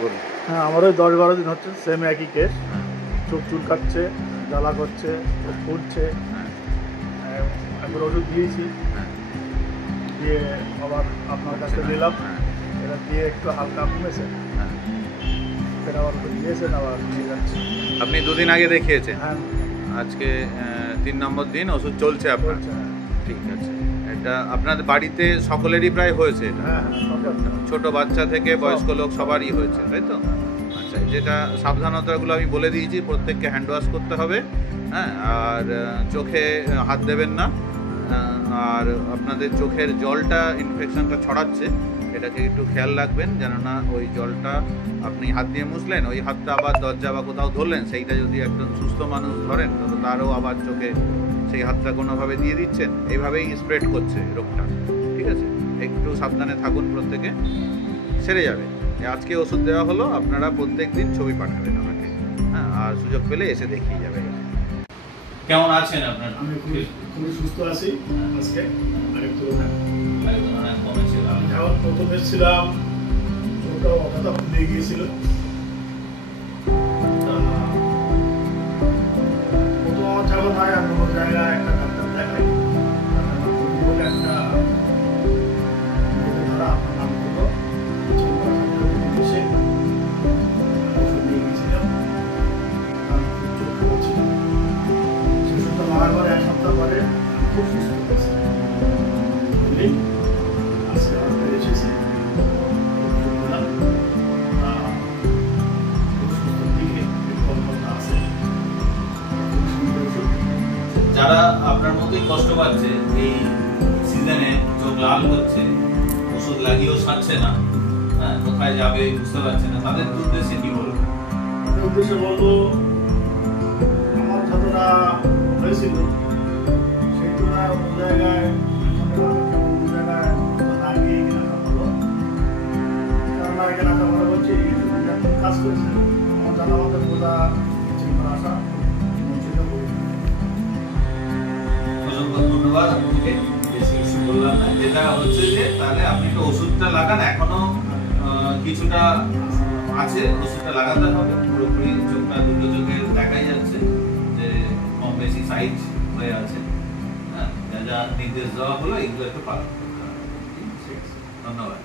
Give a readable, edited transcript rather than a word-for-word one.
বলুন। হ্যাঁ, আমার ওই 10-12 দিন হচ্ছে সেম একই কেস। চোখ চুলকাচ্ছে, জ্বালা করছে, চোখ ফুটছে। একবার ওষুধ দিয়েছি, দিয়ে আবার আপনার কাছে নিলাম, এটা দিয়ে একটু হালকা কমেছে, ফের আবার ওষুধ দিয়েছেন, আবার নিয়ে যাচ্ছে। আপনি 2 দিন আগে দেখিয়েছেন, হ্যাঁ, আজকে 3 নম্বর দিন ওষুধ চলছে আপনার। চলছে, হ্যাঁ। ঠিক আছে, এটা আপনাদের বাড়িতে সকলেরই প্রায় হয়েছে এটা? হ্যাঁ, সকালটা। ছোট বাচ্চা থেকে বয়স্ক লোক সবারই হয়েছে, তাই তো? আচ্ছা, যেটা সাবধানতাগুলো আমি বলে দিয়েছি, প্রত্যেককে হ্যান্ড ওয়াশ করতে হবে, হ্যাঁ, আর চোখে হাত দেবেন না, আর আপনাদের চোখের জলটা ইনফেকশনটা ছড়াচ্ছে, এটাকে একটু খেয়াল রাখবেন যেন না ওই জলটা আপনি হাত দিয়ে মুছলেন, ওই হাতটা আবার দরজা বা কোথাও ধরলেন, সেইটা যদি একজন সুস্থ মানুষ ধরেন তাহলে তারও আবার চোখে সেই হাতটা কোনোভাবে দিয়ে দিচ্ছেন, এইভাবেই স্প্রেড করছে রোগটা। ঠিক আছে, একটু সাবধানে থাকুন, প্রত্যেকে সেরে যাবে। আজকে ওষুধ দেওয়া হলো, আপনারা প্রত্যেক দিন ছবি পাঠাবেন আমাকে, হ্যাঁ, আর সুযোগ পেলে এসে দেখিয়ে যাবেন। কেমন আছেন আপনার? আমি খুবই সুস্থ আছি আজকে, আগের তুলনায়। অনেক কমেছিল। আমি যখন প্রথম এসেছিলাম চোখটা অতটা ফুলে গিয়েছিল। প্রথম আমার যখন হয় আমি কোনো জায়গায় একটা ডাক্তার দেখাই, বলে একটা ধরা আপনার নাম করলো, এসে ওষুধ নিয়ে গিয়েছিলাম, চোখ ফুলছিল। সে ওষুধটা মারার পরে 1 সপ্তাহ পরে আমি খুব সুস্থ হয়েছি। বুঝলি, আজকে আমার ফিরে এসেছে, যারা আপনার মতোই কষ্ট পাচ্ছে, এই সিজনে চোখ লাল হচ্ছে, ওষুধ লাগিয়েও সারছে না, হ্যাঁ, কোথায় যাবে বুঝতে পারছে না, তাদের উদ্দেশ্যে কি বলবো? উদ্দেশ্যে বলবো, আমার যতটা হয়েছিল সেই তুলনায় অন্য জায়গায় অন্য জায়গায় না গিয়ে কেনা ভালো, কেননা কেনা ভালো বলছি কাজ করেছে আমার জানা মতো বোঝা আসা অসংখ্য ধন্যবাদ আপনাকে, বেশি কিছু বললাম না। যেটা হচ্ছে যে তাহলে আপনি তো ওষুধটা লাগান, এখনো কিছুটা আছে, ওষুধটা লাগাতে হবে। পুরোপুরি চোখটা, দুটো চোখের দেখাই যাচ্ছে যে কম বেশি সাইজ হয়ে আছে, হ্যাঁ, যা যা নির্দেশ দেওয়া হলো এগুলো একটু পালন করতে হবে। ঠিক আছে, ধন্যবাদ।